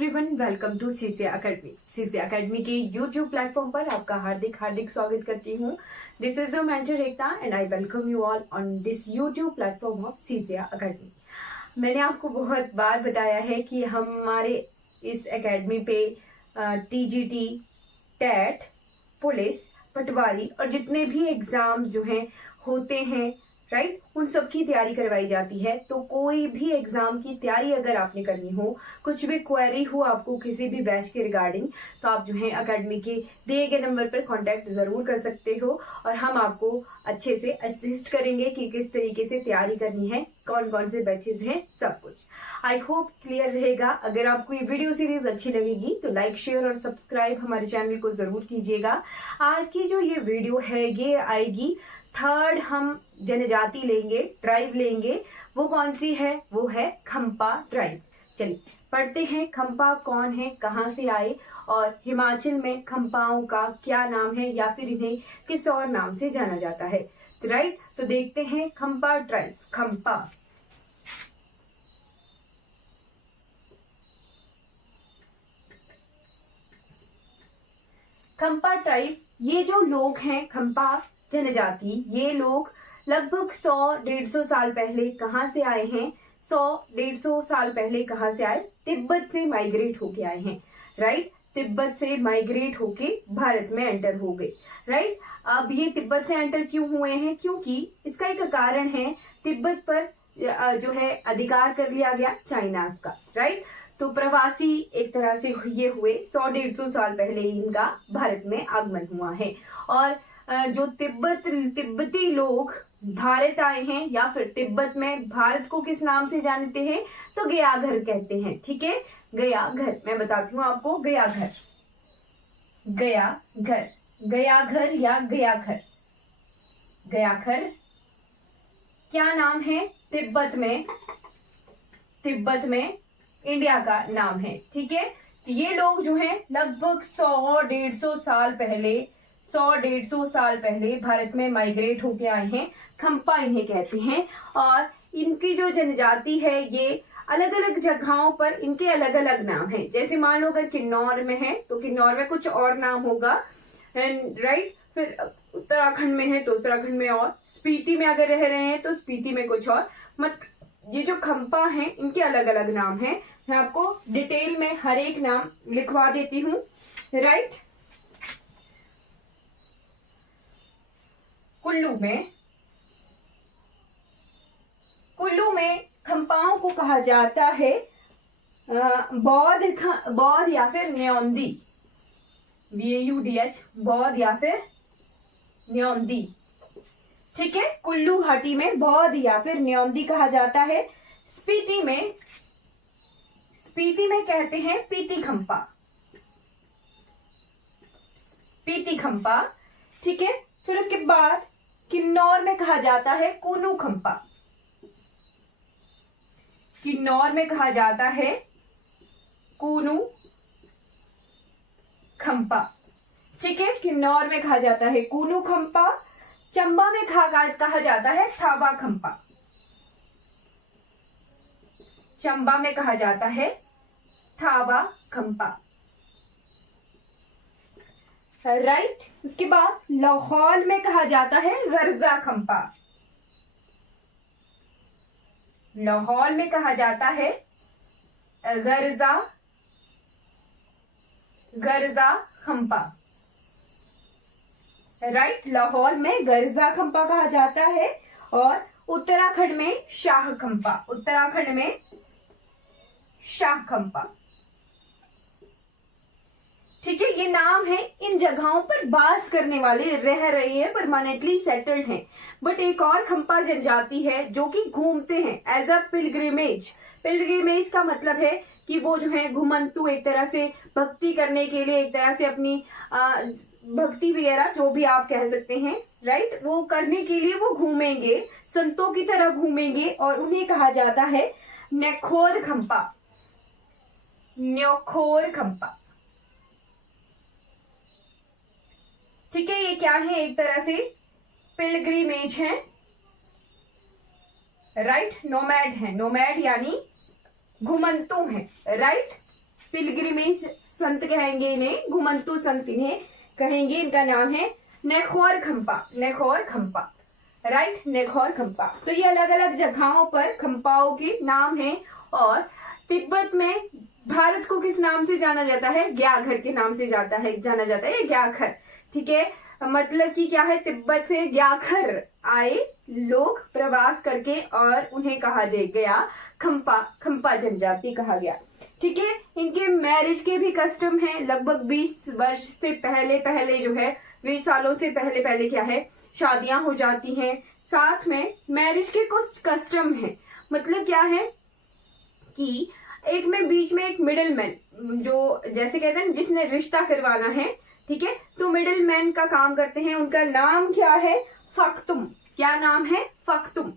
Everyone, welcome to CC academy. CC academy के YouTube platform पर आपका हार्दिक स्वागत करती हूँ। This is your mentor Ekta and I welcome you all on this YouTube platform of CC academy. मैंने आपको बहुत बार बताया है कि हमारे इस एकेडमी पे टीजीटी, टेट, पुलिस, पटवारी और जितने भी एग्जाम जो हैं होते हैं राइट, उन सब की तैयारी करवाई जाती है। तो कोई भी एग्जाम की तैयारी अगर आपने करनी हो, कुछ भी क्वेरी हो आपको किसी भी बैच के रिगार्डिंग, तो आप जो है एकेडमी के दिए गए नंबर पर कांटेक्ट जरूर कर सकते हो और हम आपको अच्छे से असिस्ट करेंगे कि किस तरीके से तैयारी करनी है, कौन कौन से बैचेस हैं, सब कुछ। आई होप क्लियर रहेगा। अगर आपको ये वीडियो सीरीज अच्छी लगेगी तो लाइक, शेयर और सब्सक्राइब हमारे चैनल को जरूर कीजिएगा। आज की जो ये वीडियो है ये आएगी थर्ड, हम जनजाति लेंगे, ड्राइव लेंगे। वो कौन सी है? वो है खंपा ड्राइव। चलिए पढ़ते हैं खंपा कौन है, कहाँ से आए और हिमाचल में खंपाओं का क्या नाम है या फिर इन्हें किस और नाम से जाना जाता है। राइट, तो देखते हैं खंपा ड्राइव। खंपा ट्राइब, ये जो लोग हैं खंपा जनजाति, ये लोग लगभग 100-150 साल पहले कहाँ से आए हैं? 100-150 साल पहले कहाँ से आए? तिब्बत से माइग्रेट होके आए हैं। राइट, तिब्बत से माइग्रेट होके भारत में एंटर हो गए। राइट, अब ये तिब्बत से एंटर क्यों हुए हैं? क्योंकि इसका एक कारण है, तिब्बत पर जो है अधिकार कर लिया गया चाइना का। राइट, तो प्रवासी एक तरह से ये हुए। 100-150 साल पहले इनका भारत में आगमन हुआ है और जो तिब्बती लोग भारत आए हैं या फिर तिब्बत में भारत को किस नाम से जानते हैं? तो गया घर कहते हैं। ठीक है, गया घर, मैं बताती हूँ आपको। गया घर, गया घर, गया घर या गया घर, गया घर क्या नाम है? तिब्बत में इंडिया का नाम है। ठीक है, तो ये लोग जो हैं लगभग 100-150 साल पहले भारत में माइग्रेट होके आए हैं। खंपा इन्हें कहते हैं और इनकी जो जनजाति है ये अलग अलग जगहों पर इनके अलग अलग नाम है। जैसे मान लो अगर किन्नौर में है तो किन्नौर में कुछ और नाम होगा। राइट, फिर उत्तराखंड में है तो उत्तराखंड में और, स्पीति में अगर रह रहे हैं तो स्पीति में कुछ और। ये जो खंपा हैं इनके अलग अलग नाम हैं। मैं आपको डिटेल में हर एक नाम लिखवा देती हूँ। राइट, कुल्लू में खंपाओं को कहा जाता है बौद्ध या फिर न्योंदी। BAUDH, बौद्ध या फिर न्योंदी। ठीक है, कुल्लू घाटी में बौद्ध या फिर न्योंदी कहा जाता है। स्पीति में कहते हैं पीती खंपा। ठीक है, फिर उसके बाद किन्नौर में कहा जाता है कूनू खंपा। किन्नौर में कहा जाता है कूनू खंपा। ठीक है, किन्नौर में कहा जाता है कूनू खंपा। चंबा में कहा जाता है थावा खंपा। चंबा में कहा जाता है थावा खंपा। राइट, उसके बाद लाहौल में कहा जाता है गर्जा खंपा। लाहौल में कहा जाता है गर्जा खंपा। राइट, लाहौर में गर्जा खंपा कहा जाता है और उत्तराखंड में शाह खंपा। ठीक है, ये नाम है इन जगहों पर बास करने वाले, रह रहे हैं, परमानेंटली सेटल्ड हैं। बट एक और खंपा जनजाति है जो कि घूमते हैं एज अ पिलग्रिमेज का मतलब है कि वो जो है घुमंतु, एक तरह से भक्ति करने के लिए, एक तरह से अपनी भक्ति वगैरह जो भी आप कह सकते हैं। राइट, वो करने के लिए वो घूमेंगे, संतों की तरह घूमेंगे और उन्हें कहा जाता है न्योखोर खंपा। ठीक है, ये क्या है? एक तरह से पिलग्रिमेज है। राइट, नोमैड है, नोमैड यानी घुमंतु है। राइट, पिलग्रिमेज संत कहेंगे इन्हें, घुमंतु संत इन्हें कहेंगे। इनका नाम है नेखोर खम्पा, नेखोर खम्पा, राइट, नेखोर खम्पा। तो ये अलग अलग जगहों पर खम्पाओं के नाम हैं। और तिब्बत में भारत को किस नाम से जाना जाता है? ग्याघर के नाम से जाना जाता है ग्याघर, ठीक है। मतलब कि क्या है, तिब्बत से ग्याघर आए लोग प्रवास करके और उन्हें कहा गया खम्पा, खम्पा जनजाति कहा गया, ठीक है। इनके मैरिज के भी कस्टम हैं। लगभग 20 वर्ष से पहले जो है, 20 सालों से पहले क्या है, शादियां हो जाती हैं। साथ में मैरिज के कुछ कस्टम हैं। मतलब क्या है कि एक में बीच में एक मिडिल मैन, जो जैसे कहते हैं जिसने रिश्ता करवाना है, ठीक है, तो मिडिल मैन का काम करते हैं। उनका नाम क्या है? फख्तुम। क्या नाम है? फख्तुम।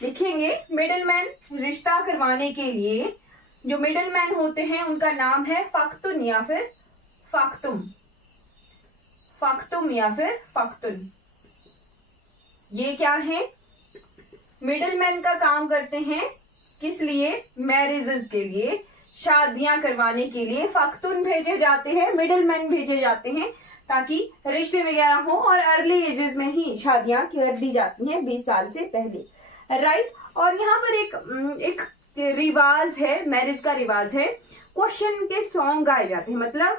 लिखेंगे मिडिल मैन रिश्ता करवाने के लिए जो मिडिल मैन होते हैं उनका नाम है फख्तुन या फिर फख्तुम, फख्तुम या फिर फख्तुन। ये क्या है? मिडिल मैन का काम करते हैं किस लिए? मैरिजेस के लिए, शादियां करवाने के लिए फख्तुन भेजे जाते हैं, मिडिल मैन भेजे जाते हैं, ताकि रिश्ते वगैरह हो। और अर्ली एजेस में ही शादियां कर दी जाती हैं, 20 साल से पहले, राइट। और यहाँ पर एक रिवाज है, मैरिज का रिवाज है, क्वेश्चन के सॉन्ग गाए जाते हैं। मतलब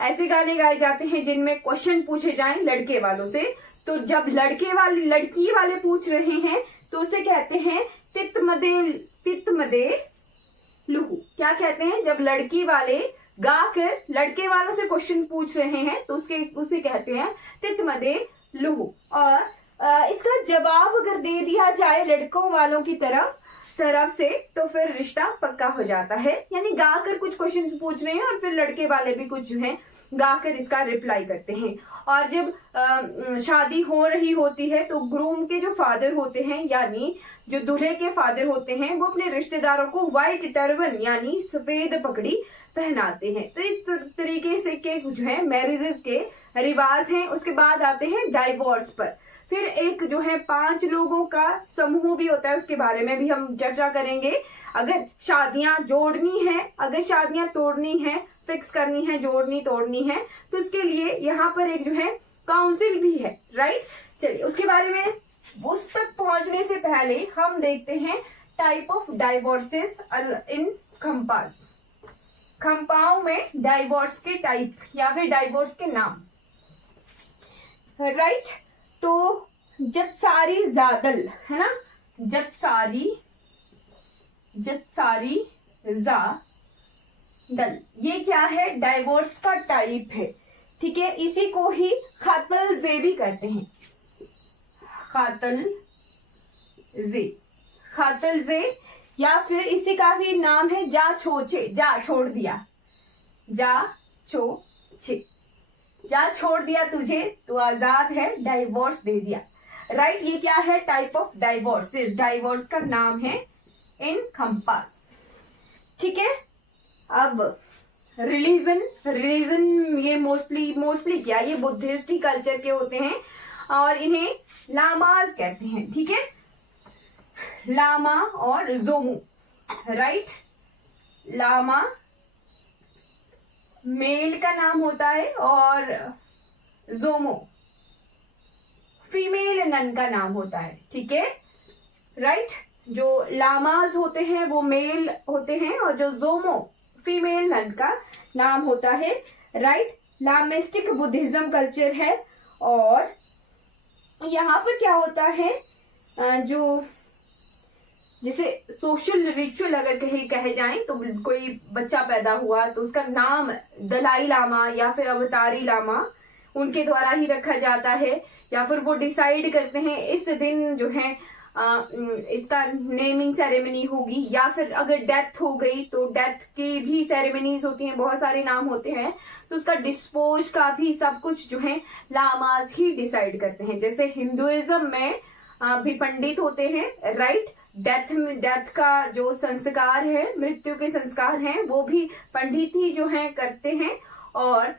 ऐसे गाने गाए जाते हैं जिनमें क्वेश्चन पूछे जाएं लड़के वालों से। तो जब लड़की वाले पूछ रहे हैं तो उसे कहते हैं तित्मदे लुहु। क्या कहते हैं? जब लड़की वाले गाकर लड़के वालों से क्वेश्चन पूछ रहे हैं तो उसे कहते हैं तित्मदे लुहु। और इसका जवाब अगर दे दिया जाए लड़कों वालों की तरफ से तो फिर रिश्ता पक्का हो जाता है। यानी गाकर कुछ क्वेश्चन पूछ रहे हैं और फिर लड़के वाले भी कुछ जो है गाकर इसका रिप्लाई करते हैं। और जब शादी हो रही होती है तो ग्रूम के जो फादर होते हैं, यानी जो दूल्हे के फादर होते हैं, वो अपने रिश्तेदारों को व्हाइट टर्बन यानी सफेद पगड़ी पहनाते हैं। तो इस तरीके से के जो है मैरिजेस के रिवाज हैं। उसके बाद आते हैं डाइवोर्स पर। फिर एक जो है 5 लोगों का समूह भी होता है, उसके बारे में भी हम चर्चा करेंगे। अगर शादियां जोड़नी है, अगर शादियां तोड़नी है, फिक्स करनी है, जोड़नी तोड़नी है, तो उसके लिए यहाँ पर एक जो है काउंसिल भी है, राइट। चलिए उसके बारे में, उस तक पहुंचने से पहले हम देखते हैं टाइप ऑफ डाइवोर्सेस इन खम्पास। खम्पाओं में डाइवोर्स के टाइप या फिर डाइवोर्स के नाम, राइट। तो जत्सारी जादल है ना, जत्सारी जादल, ये क्या है? डाइवोर्स का टाइप है, ठीक है। इसी को ही खातल-जे भी कहते हैं, खातल-जे, या फिर इसी का भी नाम है जा छोछे, जा छोड़ दिया, जा छोड़ दिया तुझे तो आजाद है, डाइवोर्स दे दिया, राइट। ये क्या है? टाइप ऑफ डाइवोर्सेस, डाइवोर्स का नाम है इन खम्पास, ठीक है। अब रिलीजन ये मोस्टली क्या, ये बुद्धिस्ट ही कल्चर के होते हैं और इन्हें लामाज कहते हैं, ठीक है। लामा और जोमू, राइट। लामा मेल का नाम होता है और जोमो फीमेल नन का नाम होता है, ठीक है, राइट। जो लामाज होते हैं वो मेल होते हैं और जो जोमो फीमेल नन का नाम होता है, राइट। लामेस्टिक बुद्धिज्म कल्चर है। और यहाँ पर क्या होता है, जो जैसे सोशल रिचुअल अगर कहे जाएं तो कोई बच्चा पैदा हुआ तो उसका नाम दलाई लामा या फिर अवतारी लामा उनके द्वारा ही रखा जाता है, या फिर वो डिसाइड करते हैं इस दिन जो है इसका नेमिंग सेरेमनी होगी, या फिर अगर डेथ हो गई तो डेथ की भी सेरेमनीज होती हैं, बहुत सारे नाम होते हैं, तो उसका डिस्पोज का भी सब कुछ जो है लामाज ही डिसाइड करते हैं। जैसे हिंदुइज्म में भी पंडित होते हैं, राइट। डेथ का जो संस्कार है, मृत्यु के संस्कार हैं, वो भी पंडित ही जो है करते हैं। और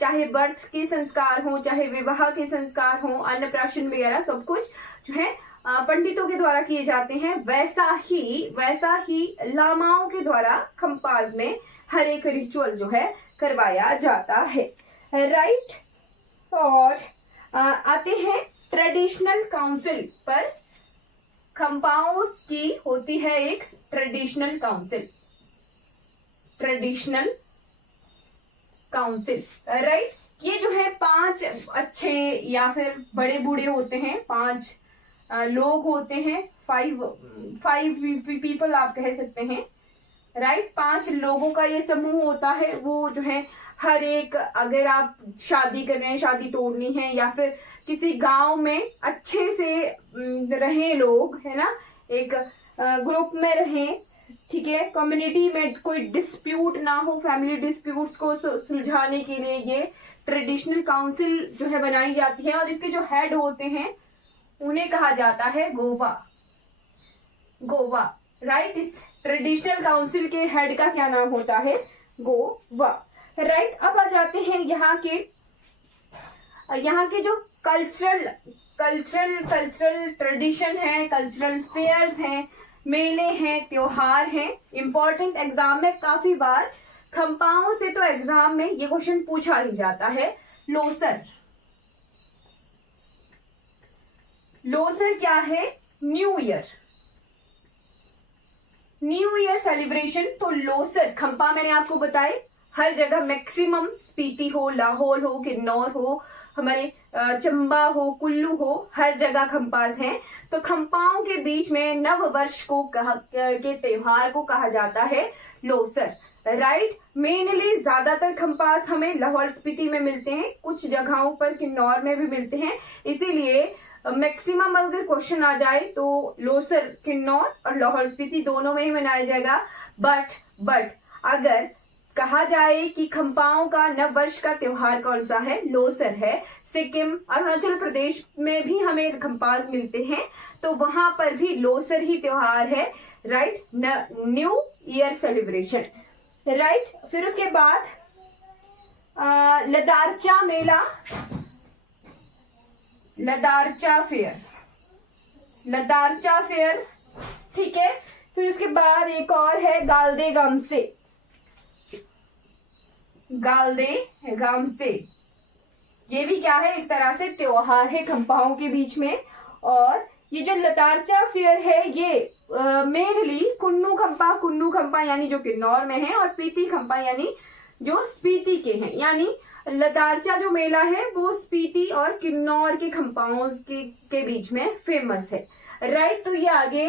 चाहे बर्थ के संस्कार हो, चाहे विवाह के संस्कार हो, अन्नप्राशन वगैरह सब कुछ जो है पंडितों के द्वारा किए जाते हैं, वैसा ही लामाओं के द्वारा खम्पाज में हर एक रिचुअल जो है करवाया जाता है, राइट। और आते हैं ट्रेडिशनल काउंसिल पर। खम्पाओं की होती है एक ट्रेडिशनल काउंसिल, राइट। ये जो है 5 अच्छे या फिर बड़े बूढ़े होते हैं, 5 लोग होते हैं, 5 पीपल आप कह सकते हैं, राइट। 5 लोगों का ये समूह होता है। वो जो है हर एक, अगर आप शादी कर रहे हैं, शादी तोड़नी है, या फिर किसी गांव में अच्छे से रहें लोग, है ना, एक ग्रुप में रहें, ठीक है, कम्युनिटी में कोई डिस्प्यूट ना हो, फैमिली डिस्प्यूट्स को सुलझाने के लिए ये ट्रेडिशनल काउंसिल जो है बनाई जाती है। और इसके जो हेड होते हैं उन्हें कहा जाता है गोवा, राइट। इस ट्रेडिशनल काउंसिल के हेड का क्या नाम होता है? गोवा, राइट। अब आ जाते हैं यहाँ के जो कल्चरल ट्रेडिशन है, कल्चरल फेयर्स हैं, मेले हैं, त्योहार हैं। इंपॉर्टेंट एग्जाम में काफी बार खम्पाओं से तो एग्जाम में ये क्वेश्चन पूछा ही जाता है। लोसर क्या है? New year celebration. तो लोसर खम्पा मैंने आपको बताए हर जगह मैक्सिमम, स्पीति हो, लाहौल हो, किन्नौर हो, हमारे चंबा हो, कुल्लू हो, हर जगह खम्पास हैं। तो खम्पाओं के बीच में नव वर्ष के त्योहार को कहा जाता है लोसर, राइट। मेनली ज्यादातर खम्पास हमें लाहौल स्पीति में मिलते हैं, कुछ जगहों पर किन्नौर में भी मिलते हैं। इसीलिए मैक्सिमम अगर क्वेश्चन आ जाए तो लोसर किन्नौर और लाहौल स्पीति दोनों में ही मनाया जाएगा। बट अगर कहा जाए कि खम्पाओं का नव वर्ष का त्योहार कौन सा है? लोसर है। सिक्किम, अरुणाचल प्रदेश में भी हमें खम्पास मिलते हैं, तो वहां पर भी लोसर ही त्योहार है, right. New year celebration, right. फिर उसके बाद लदारचा मेला, लदारचा फेयर, ठीक है। फिर उसके बाद एक और है गालदे गामसे। ये भी क्या है? एक तरह से त्योहार है खम्पाओं के बीच में। और ये जो लदारचा फेयर है ये मेनली कुन्नू खम्पा यानी जो किन्नौर में है, और पीती खम्पा यानी जो स्पीति के हैं। यानी लदारचा जो मेला है वो स्पीति और किन्नौर के खम्पाओं के बीच में फेमस है, राइट। तो ये आगे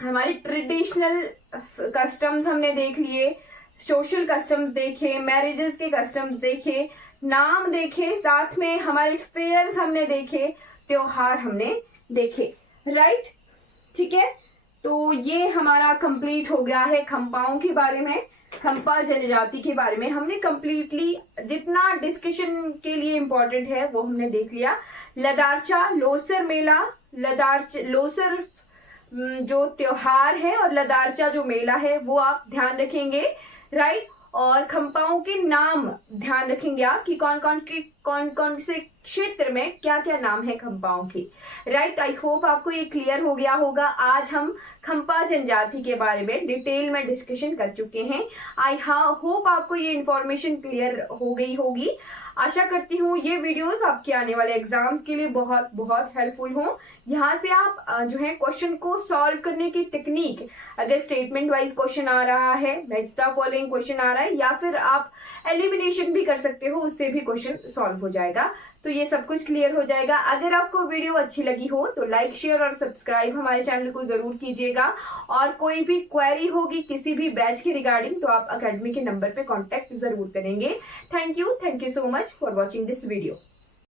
हमारी ट्रेडिशनल कस्टम्स हमने देख लिए, सोशल कस्टम्स देखे, मैरिजेस के कस्टम्स देखे, नाम देखे, साथ में हमारे फेयर्स हमने देखे, त्योहार हमने देखे, राइट, ठीक है। तो ये हमारा कंप्लीट हो गया है खम्पाओं के बारे में, खम्पा जनजाति के बारे में। हमने कंप्लीटली जितना डिस्कशन के लिए इम्पोर्टेंट है वो हमने देख लिया। लदारचा, लोसर मेला, लोसर जो त्योहार है और लदारचा जो मेला है वो आप ध्यान रखेंगे, राइट। और खम्पाओं के नाम ध्यान रखेंगे आप कि कौन कौन से क्षेत्र में क्या क्या नाम है खम्पाओं की, राइट। आई होप आपको ये क्लियर हो गया होगा। आज हम खम्पा जनजाति के बारे में डिटेल में डिस्कशन कर चुके हैं। आई होप आपको ये इंफॉर्मेशन क्लियर हो गई होगी। आशा करती हूँ ये वीडियोस आपके आने वाले एग्जाम्स के लिए बहुत बहुत हेल्पफुल हो। यहाँ से आप जो है क्वेश्चन को सॉल्व करने की टेक्निक, अगर स्टेटमेंट वाइज क्वेश्चन आ रहा है, मैच द फॉलोइंग क्वेश्चन आ रहा है, या फिर आप एलिमिनेशन भी कर सकते हो, उससे भी क्वेश्चन सॉल्व हो जाएगा। तो ये सब कुछ क्लियर हो जाएगा। अगर आपको वीडियो अच्छी लगी हो तो लाइक, शेयर और सब्सक्राइब हमारे चैनल को जरूर कीजिएगा। और कोई भी क्वेरी होगी किसी भी बैच के रिगार्डिंग तो आप अकेडमी के नंबर पे कांटेक्ट जरूर करेंगे। Thank you so much for watching this video.